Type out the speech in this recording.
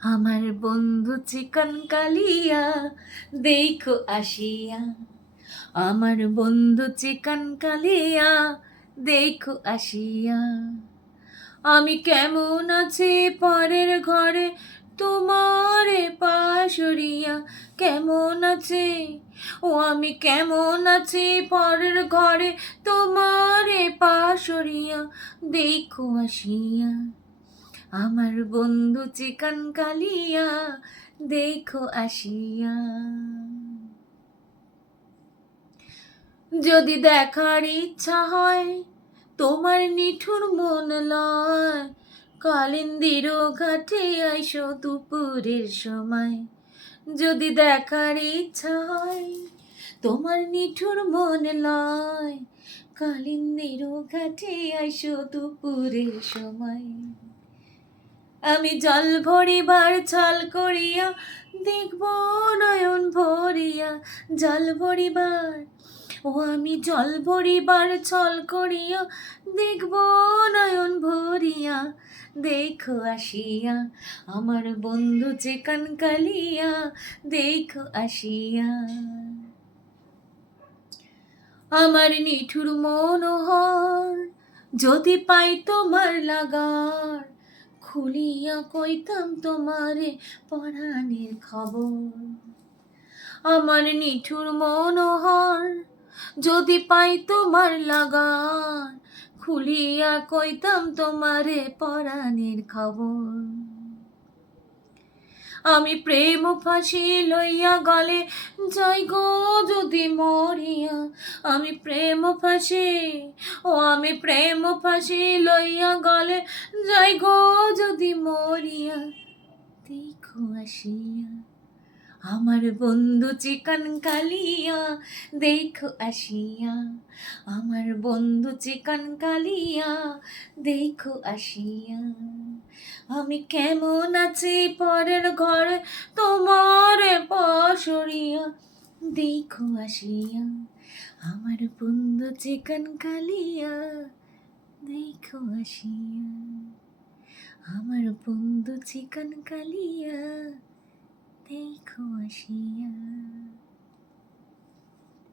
আমার বন্ধু চিকন কালিয়া দেখো আসিয়া, আমার বন্ধু চিকন কালিয়া দেখো আসিয়া। আমি কেমন আছি পরের ঘরে তোমারে পাশরিয়া, কেমন আছে ও আমি কেমন আছি পরের ঘরে তোমারে পাশরিয়া দেখো আসিয়া। আমার বন্ধু চিকন কালিয়া দেখো আসিয়া। যদি দেখার ইচ্ছা হয় তোমার নিঠুর মন লয়, কালিন্দির ঘাটে আইসো দুপুরের সময়। যদি দেখার ইচ্ছা হয় তোমার নিঠুর মন লয়, কালিন্দির ঘাটে আইসো দুপুরের সময়। আমি জল ভরিবার ছল করিয়া দেখব নয়ন ভরিয়া, জল ভরিবার ও আমি জল ভরিবার ছল করিয়া দেখব নয়ন ভরিয়া দেখো আসিয়া। আমার বন্ধু চিকন কালিয়া দেখো আসিয়া। আমার নিঠুর মনোহর যদি পাই তোমার লাগার, খুলিয়া কইতাম তোমারে পরাণের খবর। আমার নিঠুর মনোহর যদি পাই তোমার লাগার, খুলিয়া কইতাম তোমারে পরাণের খবর। আমি প্রেম ফাঁসি লইয়া গলে যাই গো যদি মরিয়া, আমি প্রেম ফাঁসি আমি প্রেম ফাঁসি লইয়া গলে যাই গো যদি মরিয়া দেখো আসিয়া। আমার বন্ধু চিকন কালিয়া দেখো আসিয়া, আমার বন্ধু চিকন কালিয়া দেখো আসিয়া। আমি কেমন আছি পরের ঘরে তোমারে পাশরিয়া দেখো আসিয়া। আমার বন্ধু চিকন কালিয়া দেখো আসিয়া, আমার বন্ধু চিকন কালিয়া দেখো আসিয়া।